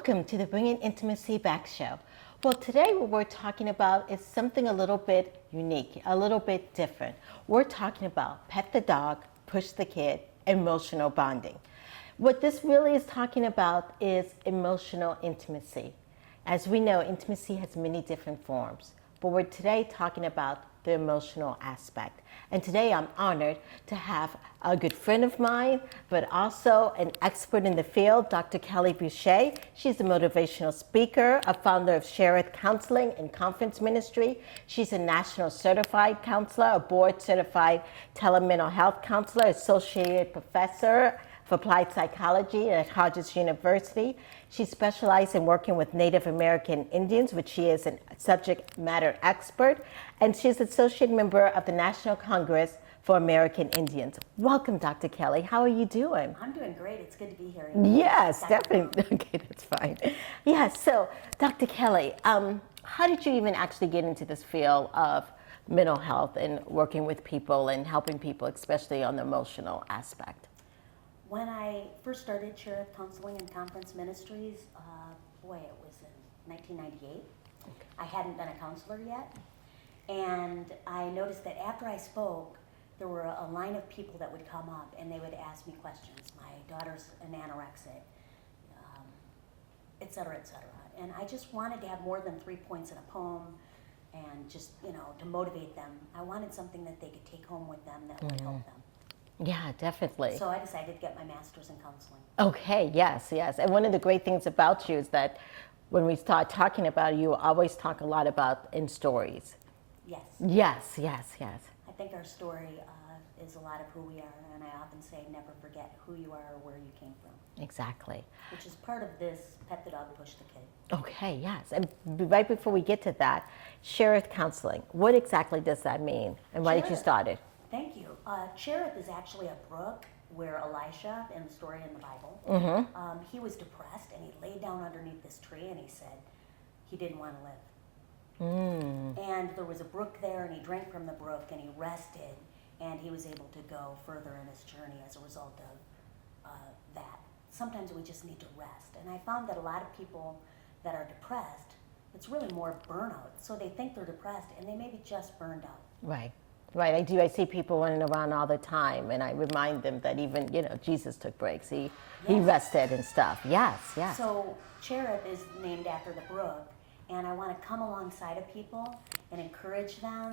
Welcome to the Bringing Intimacy Back show. Well, today what we're talking about is something a little bit unique, a little bit different. We're talking about pet the dog, push the kid, emotional bonding. What this really is talking about is emotional intimacy. As we know, intimacy has many different forms, but we're today talking about the emotional aspect. And today I'm honored to have a good friend of mine, but also an expert in the field, Dr. Kelly Bushey. She's a motivational speaker, a founder of Shorey Counseling and Conference Ministry. She's a national certified counselor, a board certified telemental health counselor, associate professor of applied psychology at Hodges University. She specializes in working with Native American Indians, which she is a subject matter expert, and she's an associate member of the National Congress for American Indians. Welcome, Dr. Kelly. How are you doing? I'm doing great. It's good to be here. Yes, definitely. Okay, that's fine. Yes, so Dr. Kelly, how did you even actually get into this field of mental health and working with people and helping people, especially on the emotional aspect? When I first started Shorey Counseling and Conference Ministries, it was in 1998. Okay. I hadn't been a counselor yet, and I noticed that after I spoke, there were a line of people that would come up and they would ask me questions. My daughter's an anorexic, et cetera, et cetera. And I just wanted to have more than 3 points in a poem and just, to motivate them. I wanted something that they could take home with them that would help them. Yeah, definitely. So I decided to get my master's in counseling. Okay, yes. And one of the great things about you is that when we start talking about you always talk a lot about in stories. Yes. Yes. I think our story is a lot of who we are, and I often say never forget who you are or where you came from. Exactly. Which is part of this Pet the Dog, Push the Kid. Okay, yes. And right before we get to that, Shorey Counseling, what exactly does that mean? And why did you start it? Thank you. Cherith is actually a brook where Elisha, in the story in the Bible, he was depressed and he laid down underneath this tree and he said he didn't want to live. And there was a brook there and he drank from the brook and he rested and he was able to go further in his journey as a result of that. Sometimes we just need to rest. And I found that a lot of people that are depressed, it's really more burnout. So they think they're depressed and they may be just burned out. Right, I do. I see people running around all the time, and I remind them that even, Jesus took breaks. He rested and stuff. Yes. So Cherith is named after the brook, and I want to come alongside of people and encourage them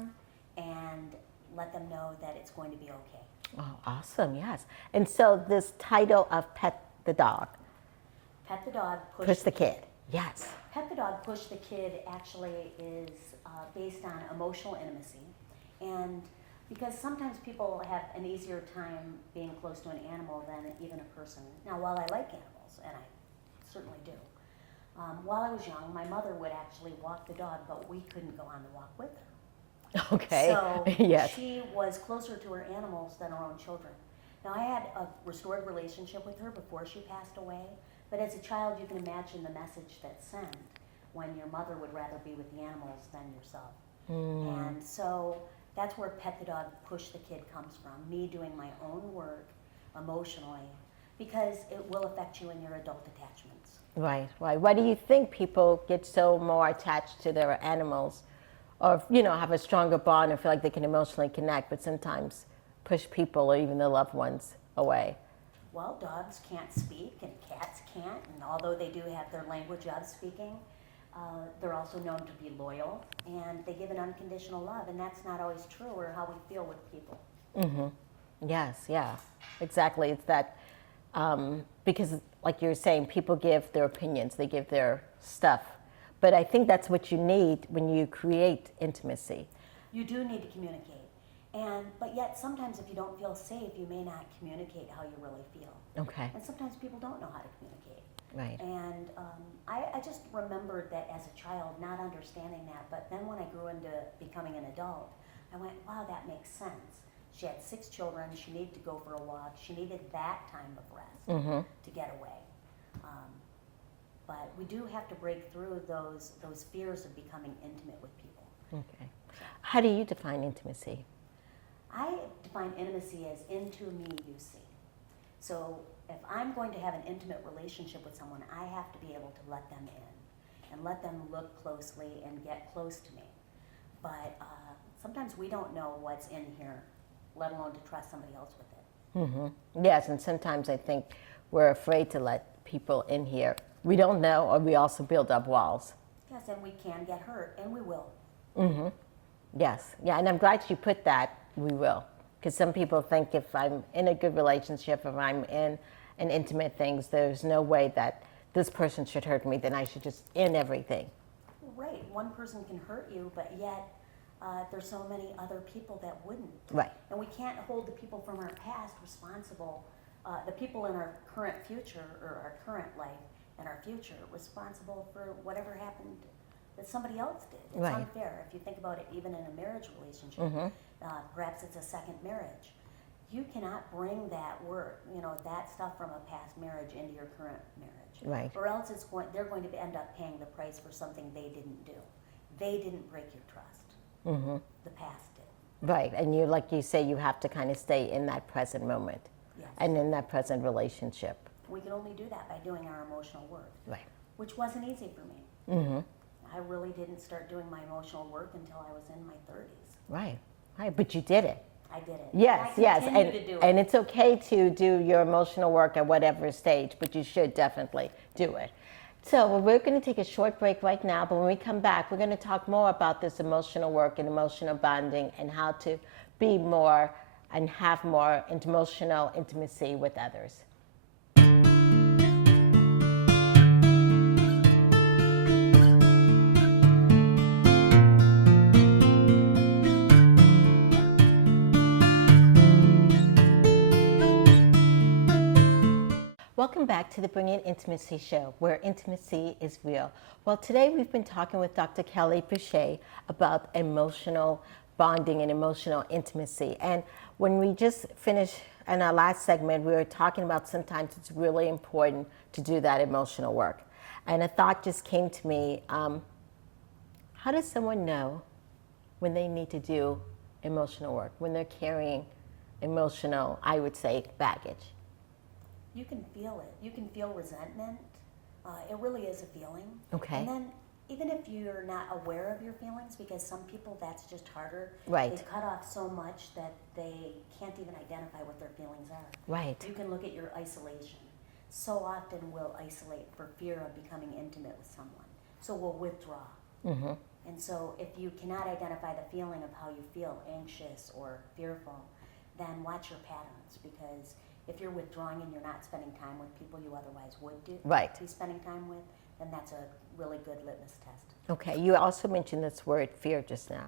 and let them know that it's going to be okay. Oh, awesome, yes. And so this title of Pet the Dog. Pet the Dog, Push the Kid. Yes. Pet the Dog, Push the Kid actually is based on emotional intimacy. And because sometimes people have an easier time being close to an animal than even a person. Now, while I like animals, and I certainly do, while I was young, my mother would actually walk the dog, but we couldn't go on the walk with her. Okay. So yes. She was closer to her animals than her own children. Now, I had a restored relationship with her before she passed away, but as a child, you can imagine the message that's sent when your mother would rather be with the animals than yourself. And so that's where Pet the Dog, Push the Kid comes from, me doing my own work emotionally, because it will affect you in your adult attachments. Right. Why do you think people get so more attached to their animals or, have a stronger bond and feel like they can emotionally connect, but sometimes push people or even their loved ones away? Well, dogs can't speak and cats can't, and although they do have their language of speaking, they're also known to be loyal, and they give an unconditional love, and that's not always true or how we feel with people. Yes, yeah, exactly. It's that, because like you're saying, people give their opinions, they give their stuff, but I think that's what you need when you create intimacy. You do need to communicate, but yet sometimes if you don't feel safe, you may not communicate how you really feel. Okay. And sometimes people don't know how to communicate. Right. And I just remembered that as a child, not understanding that, but then when I grew into becoming an adult, I went, wow, that makes sense. She had 6 children, she needed to go for a walk, she needed that time of rest to get away. But we do have to break through those fears of becoming intimate with people. Okay. How do you define intimacy? I define intimacy as into me you see. So if I'm going to have an intimate relationship with someone, I have to be able to let them in and let them look closely and get close to me. But sometimes we don't know what's in here, let alone to trust somebody else with it. Yes, and sometimes I think we're afraid to let people in here. We don't know, or we also build up walls. Yes, and we can get hurt, and we will. Yes, yeah, and I'm glad you put that, we will. Because some people think if I'm in a good relationship, if I'm in an intimate things, there's no way that this person should hurt me, then I should just end everything. Right, one person can hurt you, but yet there's so many other people that wouldn't. Right. And we can't hold the people from our past responsible, the people in our current future, or our current life and our future, responsible for whatever happened that somebody else did. It's Right. unfair. If you think about it, even in a marriage relationship, perhaps it's a second marriage. You cannot bring that work, that stuff from a past marriage into your current marriage. Right. Or else they're going to end up paying the price for something they didn't do. They didn't break your trust. The past did. Right, and you, like you say, you have to kind of stay in that present moment. Yes. And in that present relationship. We can only do that by doing our emotional work. Right. Which wasn't easy for me. I really didn't start doing my emotional work until I was in my 30s. Right, right, but you did it. I did it. Yes, I yes, continue to do it. and it's okay to do your emotional work at whatever stage, but you should definitely do it. So we're going to take a short break right now, but when we come back, we're going to talk more about this emotional work and emotional bonding and how to be more and have more emotional intimacy with others. Welcome back to the Bringing Intimacy Show, where intimacy is real. Well, today we've been talking with Dr. Kelly Bushey about emotional bonding and emotional intimacy. And when we just finished in our last segment, we were talking about sometimes it's really important to do that emotional work. And a thought just came to me, how does someone know when they need to do emotional work, when they're carrying emotional, I would say, baggage? You can feel it. You can feel resentment. It really is a feeling. Okay. And then even if you're not aware of your feelings, because some people that's just harder. Right. They cut off so much that they can't even identify what their feelings are. Right. You can look at your isolation. So often we'll isolate for fear of becoming intimate with someone. So we'll withdraw. And so if you cannot identify the feeling of how you feel, anxious or fearful, then watch your patterns, because if you're withdrawing and you're not spending time with people you otherwise would be spending time with, then that's a really good litmus test. Okay, you also mentioned this word fear just now.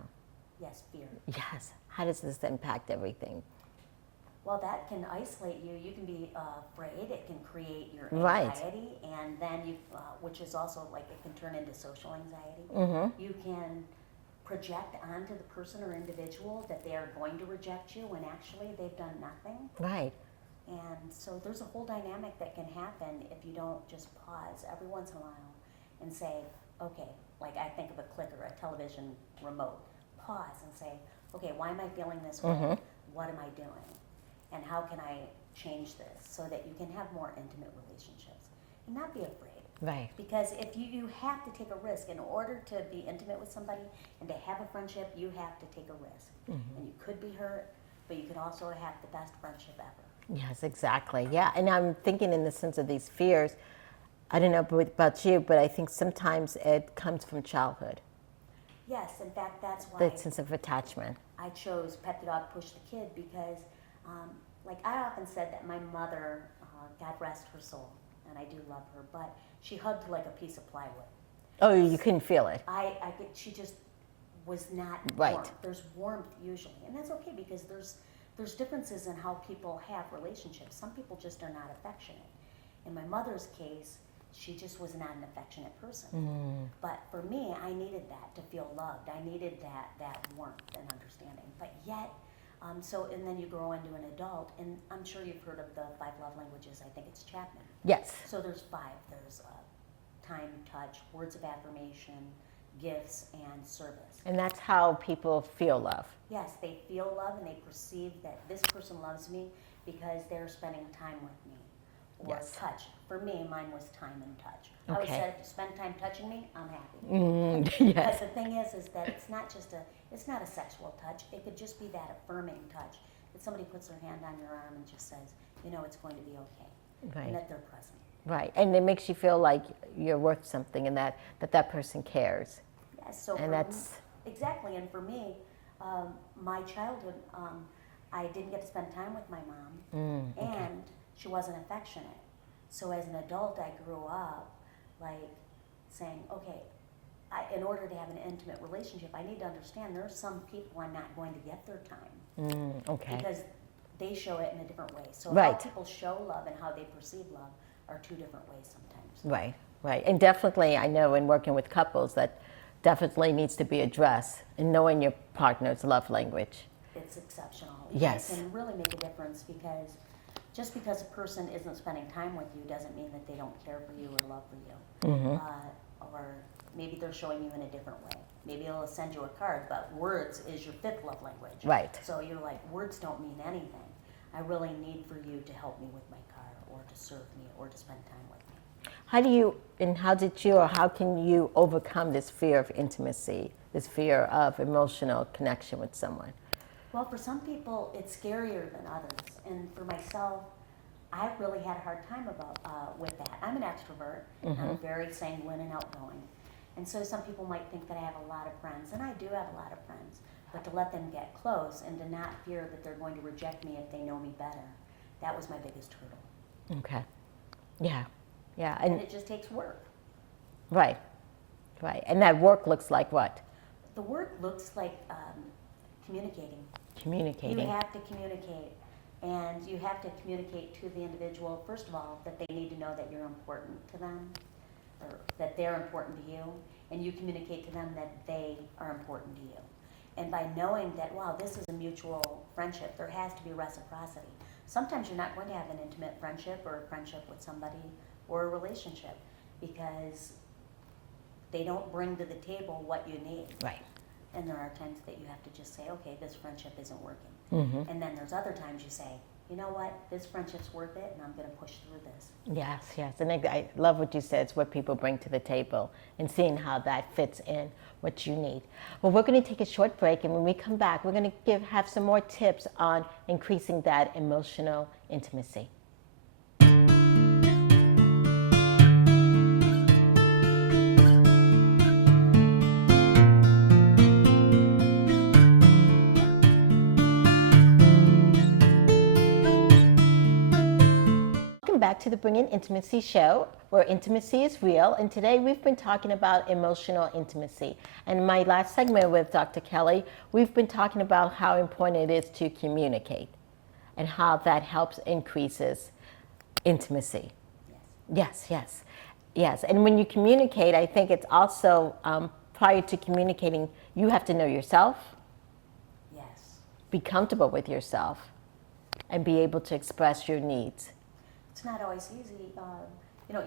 Yes, fear. Yes. How does this impact everything? Well, that can isolate you. You can be afraid. It can create your Right. anxiety, and then which is also like it can turn into social anxiety. You can project onto the person or individual that they are going to reject you when actually they've done nothing. Right. And so there's a whole dynamic that can happen if you don't just pause every once in a while and say, okay, like I think of a clicker, a television remote. Pause and say, okay, why am I feeling this way? What am I doing? And how can I change this so that you can have more intimate relationships and not be afraid? Right. Because if you have to take a risk in order to be intimate with somebody and to have a friendship, you have to take a risk. And you could be hurt, but you could also have the best friendship ever. Yes, exactly. Yeah, and I'm thinking in the sense of these fears, I don't know about you, but I think sometimes it comes from childhood. Yes, in fact, that's why That sense of attachment. I chose Pet the Dog, Push the Kid, because like I often said that my mother, God rest her soul, and I do love her, but she hugged like a piece of plywood. Oh, you couldn't feel it. She just was not Right. warm. There's warmth usually, and that's okay because there's differences in how people have relationships. Some people just are not affectionate. In my mother's case, she just was not an affectionate person. But for me, I needed that to feel loved. I needed that warmth and understanding. But yet, and then you grow into an adult, and I'm sure you've heard of the 5 love languages. I think it's Chapman. Yes. So there's 5. There's time, touch, words of affirmation, gifts, and service. And that's how people feel love. Yes, they feel love and they perceive that this person loves me because they're spending time with me. Or Yes. touch. For me, mine was time and touch. I always Okay. said, if you spend time touching me, I'm happy. Yes. But the thing is that it's not a sexual touch. It could just be that affirming touch. That somebody puts their hand on your arm and just says, it's going to be okay. Right. And that they're present. Right, and it makes you feel like you're worth something, and that person cares. Yes, so And that's exactly. And for me, my childhood, I didn't get to spend time with my mom, and she wasn't affectionate. So as an adult, I grew up like saying, okay, in order to have an intimate relationship, I need to understand there are some people I'm not going to get their time. Okay. Because they show it in a different way. So Right. how people show love and how they perceive love are two different ways sometimes. Right, right. And definitely, I know in working with couples that definitely needs to be addressed in knowing your partner's love language. It's exceptional. Yes. It can really make a difference because just because a person isn't spending time with you doesn't mean that they don't care for you or love for you. Or maybe they're showing you in a different way. Maybe they'll send you a card, but words is your fifth love language. Right. So you're like, words don't mean anything. I really need for you to help me with my car or to serve me or to spend time with me. How can you overcome this fear of intimacy, this fear of emotional connection with someone? Well, for some people, it's scarier than others. And for myself, I really had a hard time with that. I'm an extrovert. I'm very sanguine and outgoing. And so some people might think that I have a lot of friends, and I do have a lot of friends. But to let them get close and to not fear that they're going to reject me if they know me better, that was my biggest hurdle. Okay. Yeah. Yeah. And it just takes work. Right. Right. And that work looks like what? The work looks like communicating. Communicating. You have to communicate. And you have to communicate to the individual, first of all, that they need to know that you're important to them, or that they're important to you, and you communicate to them that they are important to you. And by knowing that, wow, this is a mutual friendship, there has to be reciprocity. Sometimes you're not going to have an intimate friendship or a friendship with somebody or a relationship because they don't bring to the table what you need. Right. And there are times that you have to just say, okay, this friendship isn't working. Mm-hmm. And then there's other times you say, you know what, this friendship's worth it, and I'm going to push through this. Yes, yes. And I love what you said. It's what people bring to the table and seeing how that fits in what you need. Well, we're going to take a short break, and when we come back, we're going to have some more tips on increasing that emotional intimacy. Back to the Bring In Intimacy show, where intimacy is real. And today we've been talking about emotional intimacy. And in my last segment with Dr. Kelly, we've been talking about how important it is to communicate and how that helps increases intimacy. Yes. Yes, yes, yes. And when you communicate, I think it's also prior to communicating, you have to know yourself, Yes. be comfortable with yourself, and be able to express your needs. It's not always easy.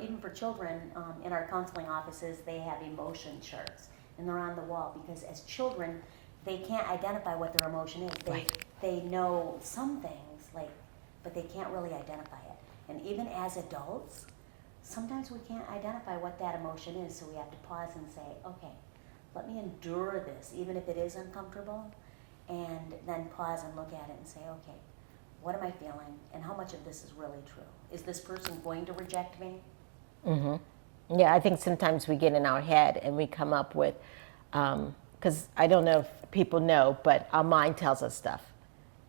Even for children, in our counseling offices, they have emotion charts, and they're on the wall because as children, they can't identify what their emotion is. They know some things, but they can't really identify it. And even as adults, sometimes we can't identify what that emotion is, so we have to pause and say, okay, let me endure this, even if it is uncomfortable, and then pause and look at it and say, okay, what am I feeling, and how much of this is really true? Is this person going to reject me? Mm-hmm. Yeah, I think sometimes we get in our head and we come up with, because I don't know if people know, but our mind tells us stuff.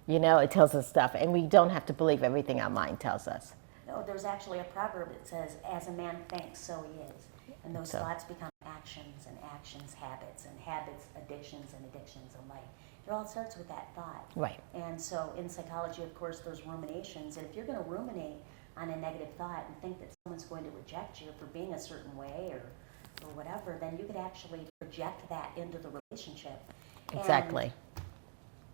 It tells us stuff, and we don't have to believe everything our mind tells us. No, there's actually a proverb that says, as a man thinks, so he is. And those thoughts become actions, and actions, habits, and habits, addictions, and addictions alike. It all starts with that thought. Right. And so in psychology, of course, there's ruminations. And if you're going to ruminate on a negative thought and think that someone's going to reject you for being a certain way or whatever, then you could actually project that into the relationship. Exactly. And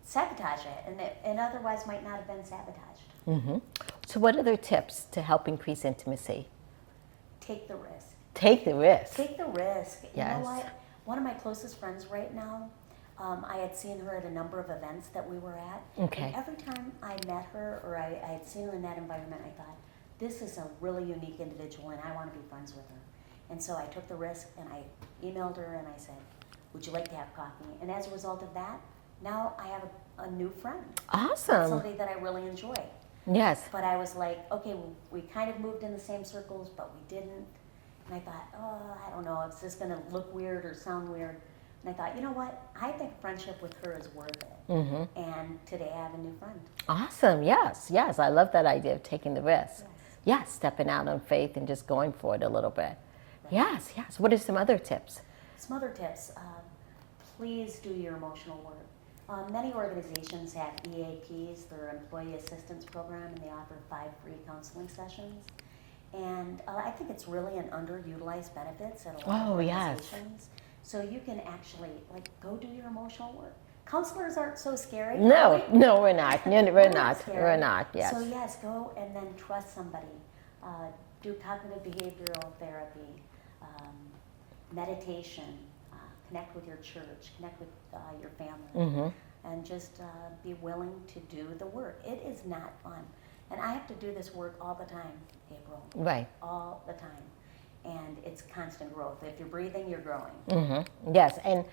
sabotage it, and otherwise might not have been sabotaged. Mm-hmm. So what other tips to help increase intimacy? Take the risk. Take the risk. Take the risk. Yes. You know what? One of my closest friends right now, I had seen her at a number of events that we were at. Okay. And every time I met her or I had seen her in that environment, I thought, this is a really unique individual and I want to be friends with her. And so I took the risk and I emailed her and I said, would you like to have coffee? And as a result of that, now I have a new friend. Awesome. Somebody that I really enjoy. Yes. But I was like, okay, we kind of moved in the same circles, but we didn't. And I thought, oh, I don't know, is this going to look weird or sound weird? And I thought, you know what? I think friendship with her is worth it. Mm-hmm. And today I have a new friend. Awesome. Yes. Yes. I love that idea of taking the risk. Yes. Yes. Stepping out on faith and just going for it a little bit. Right. Yes. Yes. What are some other tips? Some other tips. Please do your emotional work. Many organizations have EAPs, their Employee Assistance Program, and they offer 5 free counseling sessions. And I think it's really an underutilized benefits at a lot of organizations. So you can actually, go do your emotional work. Counselors aren't so scary. No, no, we're not. We're not. Scary. We're not, yes. So yes, go and then trust somebody. Do cognitive behavioral therapy, meditation, connect with your church, connect with your family, Mm-hmm. and just be willing to do the work. It is not fun. And I have to do this work all the time, April. Right. All the time. And it's constant growth. If you're breathing, you're growing. Mm-hmm. Yes, and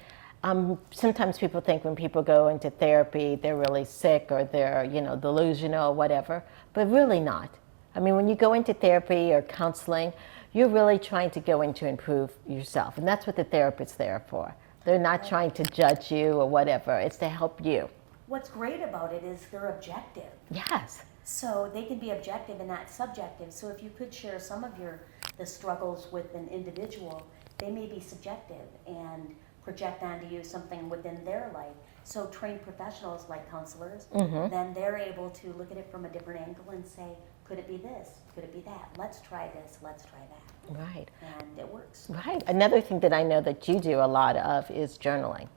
sometimes people think when people go into therapy, they're really sick or they're, delusional or whatever, but really not. I mean, when you go into therapy or counseling, you're really trying to go in to improve yourself, and that's what the therapist's there for. They're not trying to judge you or whatever. It's to help you. What's great about it is they're objective. Yes. So they can be objective and not subjective. So if you could share some of the struggles with an individual, they may be subjective and project onto you something within their life. So trained professionals like counselors, Mm-hmm. then they're able to look at it from a different angle and say, could it be this? Could it be that? Let's try this. Let's try that. Right. And it works. Right. Another thing that I know that you do a lot of is journaling.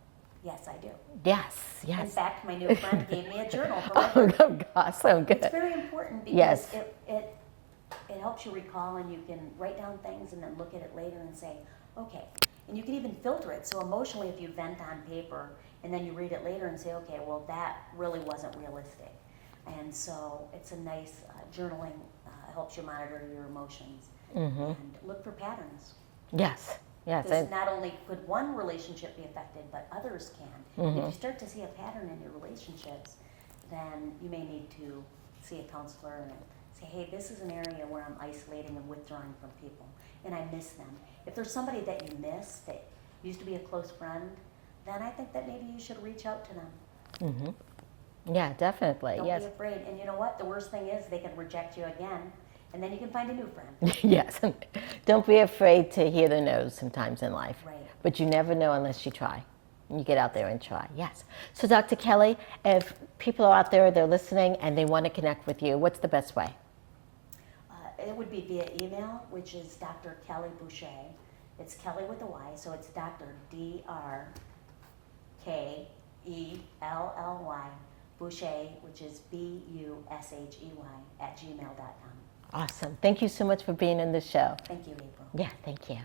Yes, I do. Yes. In Yes. fact, my new friend gave me a journal for my Oh, birthday. awesome. Good. It's very important because Yes. it helps you recall, and you can write down things and then look at it later and say, okay. And you can even filter it. So emotionally, if you vent on paper and then you read it later and say, okay, well, that really wasn't realistic. And so it's a nice journaling, helps you monitor your emotions Mm-hmm. and look for patterns. Yes. Yes. Because And, not only could one relationship be affected, but others can. Mhm. If you start to see a pattern in your relationships, then you may need to see a counselor and say, hey, this is an area where I'm isolating and withdrawing from people, and I miss them. If there's somebody that you miss that used to be a close friend, then I think that maybe you should reach out to them. mm-hmm. Yeah, definitely. Don't Yes. be afraid. And you know what? The worst thing is they can reject you again, and then you can find a new friend. Yes. Don't be afraid to hear the no's sometimes in life. Right. But you never know unless you try. You get out there and try. Yes. So, Dr. Kelly, if people are out there, they're listening, and they want to connect with you, what's the best way? It would be via email, which is Dr. Kelly Bushey. It's Kelly with a Y, so it's Dr. DRKELLY Bushey, which is BUSHEY @gmail.com. Awesome. Thank you so much for being in the show. Thank you, April. Yeah, thank you.